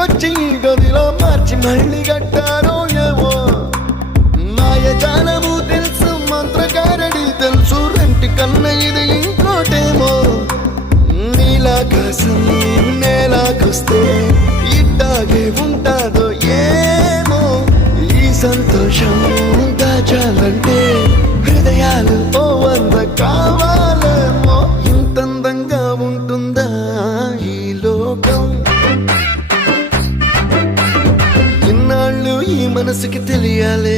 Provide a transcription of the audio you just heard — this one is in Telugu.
ఇంటికొచ్చి గదిలో మార్చి మళ్ళీ కట్టారో ఏమో మాయజాలము తెలుసు మంత్రకారడి తెలుసు రెంటి కన్న ఇది ఇంకోటేమో నీలాకాశం నేలాకొస్తే ఇట్టాగే ఉంటాదో ఏమో ఈ సంతోషం దాచాలంటే హృదయాలు ఓ వంద కావాలేమో ఇంతందంగా ఉంటుందా ఈ లోకం ఇన్నాళ్ళు ఈ మనసుకి తెలియాలే